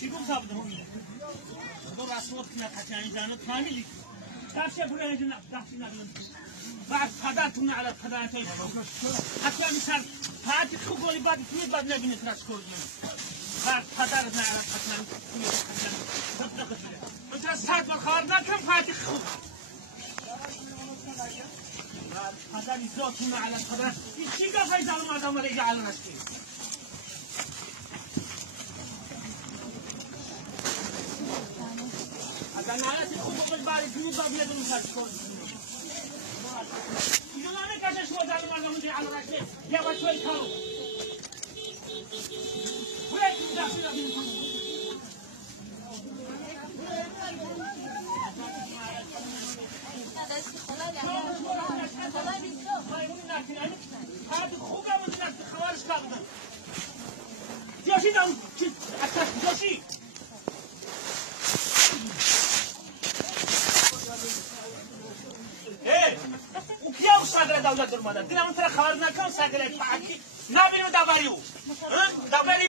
چی گفت بودم خدا رسولت کنه حتی جانو کاملی داشته بوده که داشتی ندارم بعد پدرتون على پدرتون حتی میشن حتی خوبی بعد توی بعد نبینه ترس کردیم بعد پدرت نه على پدرتون مثلا ساعت بر خبر نکن فاتح خوب هذا يزوتنا على القدر يشيقا فايزة ما دام رجع على نفسي هذا نعرف الخوف بالباري في باب يد المساجكون إذا ما نكاش شو دار ما دام رجع على نفسي يا وشوي كارو وين داخل أبين هذا خوبه من الناس الخوارج كابدن جوشي دام أكثر جوشي إيه وكيا وساقرة دولة درمادة دينا من ترى خوارج نكون ساقرة فعكي نابينو داباريو داباريو